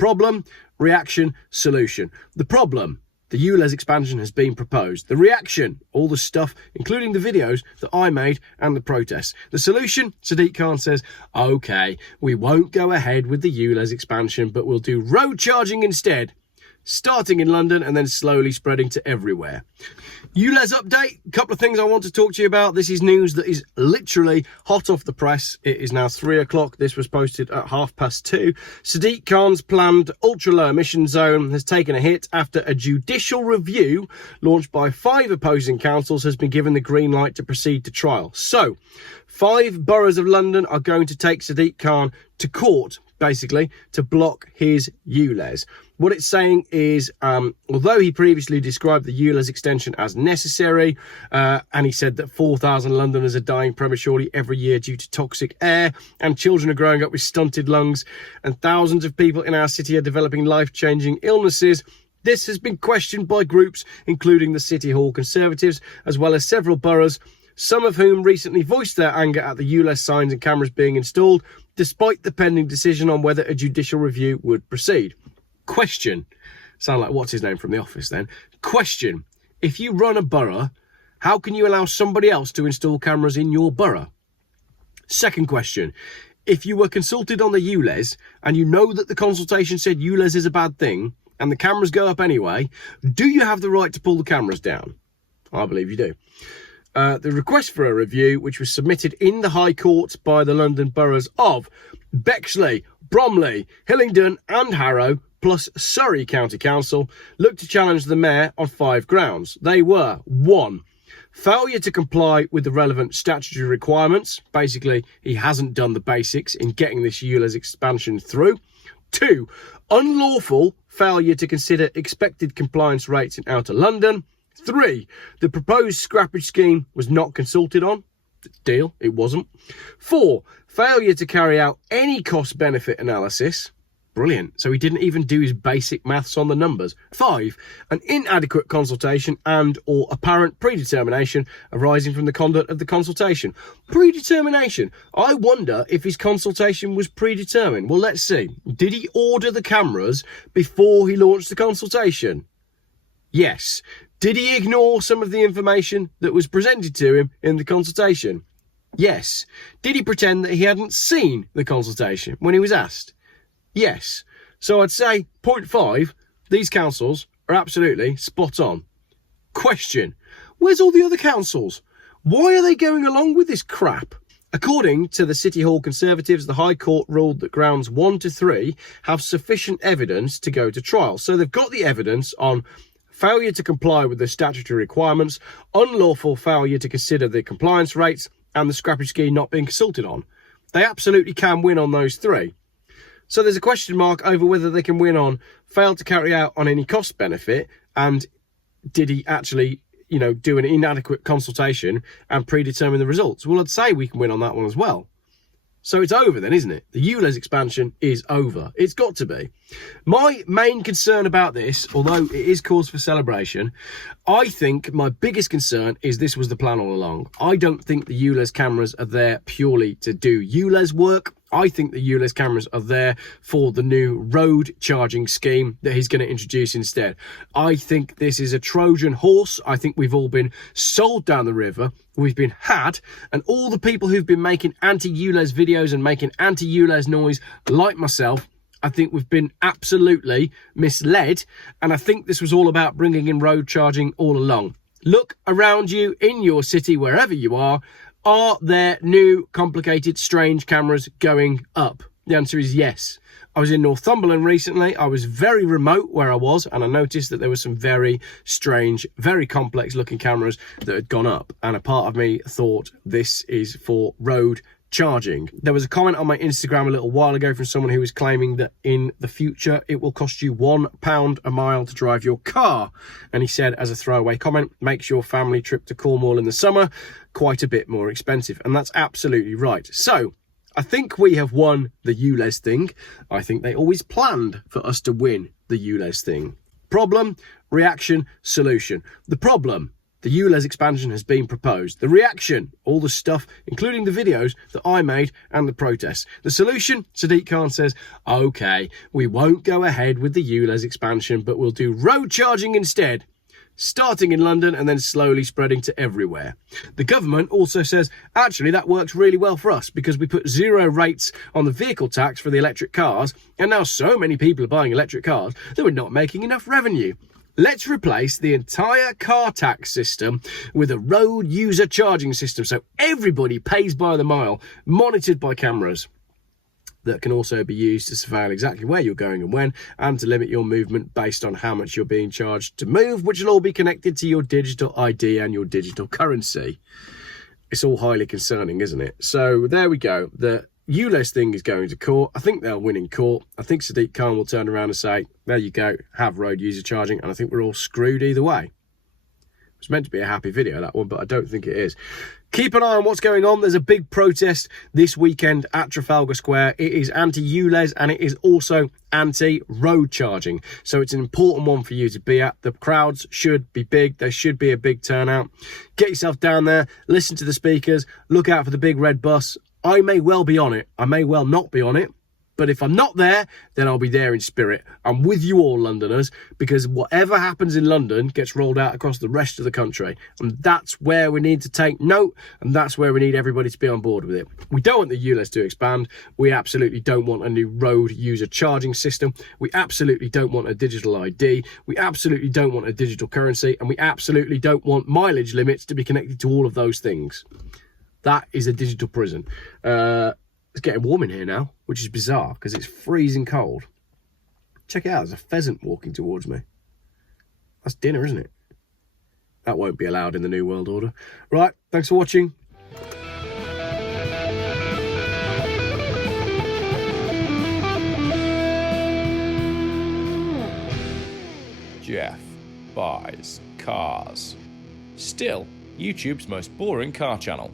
Problem, reaction, solution. The problem, the ULEZ expansion has been proposed. The reaction, all the stuff, including the videos that I made and the protests. The solution, Sadiq Khan says, okay, we won't go ahead with the ULEZ expansion, but we'll do road charging instead, starting in London and then slowly spreading to everywhere. ULEZ update, a couple of things I want to talk to you about. This is news that is literally hot off the press. It is now 3 o'clock. This was posted at 2:30. Sadiq Khan's planned ultra-low emission zone has taken a hit after a judicial review launched by 5 opposing councils has been given the green light to proceed to trial. So, 5 boroughs of London are going to take Sadiq Khan to court, basically, to block his ULEZ. What it's saying is, although he previously described the ULEZ extension as necessary, and he said that 4,000 Londoners are dying prematurely every year due to toxic air, and children are growing up with stunted lungs, and thousands of people in our city are developing life-changing illnesses, this has been questioned by groups, including the City Hall Conservatives, as well as several boroughs, some of whom recently voiced their anger at the ULEZ signs and cameras being installed, despite the pending decision on whether a judicial review would proceed. Question. Sound like what's his name from The Office then. Question. If you run a borough, how can you allow somebody else to install cameras in your borough? Second question. If you were consulted on the ULEZ and you know that the consultation said ULEZ is a bad thing and the cameras go up anyway, do you have the right to pull the cameras down? I believe you do. The request for a review, which was submitted in the High Court by the London boroughs of Bexley, Bromley, Hillingdon and Harrow, plus Surrey County Council, looked to challenge the mayor on 5 grounds. They were 1. Failure to comply with the relevant statutory requirements. Basically, he hasn't done the basics in getting this ULEZ expansion through. 2. Unlawful failure to consider expected compliance rates in Outer London. 3. The proposed scrappage scheme was not consulted on. Deal, it wasn't. 4. Failure to carry out any cost-benefit analysis. Brilliant. So he didn't even do his basic maths on the numbers. 5. An inadequate consultation and or apparent predetermination arising from the conduct of the consultation. Predetermination. I wonder if his consultation was predetermined. Well, let's see. Did he order the cameras before he launched the consultation? Yes. Did he ignore some of the information that was presented to him in the consultation? Yes. Did he pretend that he hadn't seen the consultation when he was asked? Yes. So I'd say, point 5, these councils are absolutely spot on. Question. Where's all the other councils? Why are they going along with this crap? According to the City Hall Conservatives, the High Court ruled that grounds 1 to 3 have sufficient evidence to go to trial. So they've got the evidence on failure to comply with the statutory requirements, unlawful failure to consider the compliance rates, and the scrappage scheme not being consulted on. They absolutely can win on those 3. So there's a question mark over whether they can win on failed to carry out on any cost benefit, and did he actually, do an inadequate consultation and predetermine the results. Well, I'd say we can win on that one as well. So it's over then, isn't it? The ULEZ expansion is over. It's got to be. My main concern about this, although it is cause for celebration, I think my biggest concern is this was the plan all along. I don't think the ULEZ cameras are there purely to do ULEZ work. I think the ULEZ cameras are there for the new road charging scheme that he's going to introduce instead. I think this is a Trojan horse. I think we've all been sold down the river. We've been had. And all the people who've been making anti-ULEZ videos and making anti-ULEZ noise like myself, I think we've been absolutely misled. And I think this was all about bringing in road charging all along. Look around you in your city, wherever you are. Are there new, complicated, strange cameras going up? The answer is yes. I was in Northumberland recently. I was very remote where I was, and I noticed that there were some very strange, very complex looking cameras that had gone up. And a part of me thought this is for road charging. There was a comment on my Instagram a little while ago from someone who was claiming that in the future it will cost you £1 a mile to drive your car, and he said as a throwaway comment, makes your family trip to Cornwall in the summer quite a bit more expensive. And that's absolutely right. So I think we have won the ULEZ thing. I think they always planned for us to win the ULEZ thing. Problem, reaction, solution. The problem, the ULEZ expansion has been proposed. The reaction, all the stuff, including the videos that I made and the protests. The solution, Sadiq Khan says, okay, we won't go ahead with the ULEZ expansion, but we'll do road charging instead, starting in London and then slowly spreading to everywhere. The government also says, actually, that works really well for us because we put 0 rates on the vehicle tax for the electric cars, and now so many people are buying electric cars that we're not making enough revenue. Let's replace the entire car tax system with a road user charging system so everybody pays by the mile, monitored by cameras that can also be used to surveil exactly where you're going and when, and to limit your movement based on how much you're being charged to move, which will all be connected to your digital ID and your digital currency. It's all highly concerning, isn't it? So there we go. The ULEZ thing is going to court. I think they'll win in court. I think Sadiq Khan will turn around and say, there you go, have road user charging, and I think we're all screwed either way. It's meant to be a happy video, that one, but I don't think it is. Keep an eye on what's going on. There's a big protest this weekend at Trafalgar Square. It is anti-ULEZ and it is also anti-road charging. So it's an important one for you to be at. The crowds should be big. There should be a big turnout. Get yourself down there, listen to the speakers, look out for the big red bus. I may well be on it. I may well not be on it. But if I'm not there, then I'll be there in spirit. I'm with you all, Londoners, because whatever happens in London gets rolled out across the rest of the country. And that's where we need to take note, and that's where we need everybody to be on board with it. We don't want the ULEZ to expand. We absolutely don't want a new road user charging system. We absolutely don't want a digital ID. We absolutely don't want a digital currency. And we absolutely don't want mileage limits to be connected to all of those things. That is a digital prison. It's getting warm in here now, which is bizarre because it's freezing cold. Check it out, there's a pheasant walking towards me. That's dinner, isn't it? That won't be allowed in the New World Order. Right, thanks for watching. Geoff buys cars. Still, YouTube's most boring car channel.